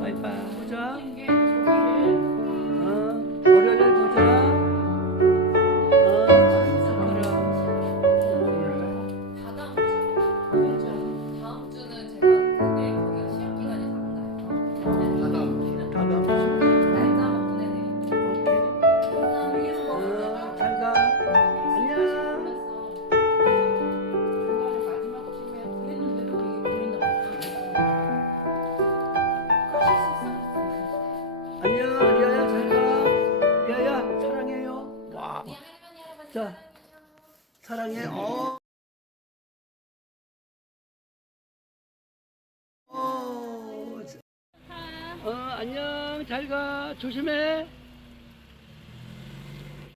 바이바이 보자 안녕 리아야 잘가. 리아야 사랑해요. 와. 자 사랑해. 어. 어, 어 안녕. 잘가. 조심해.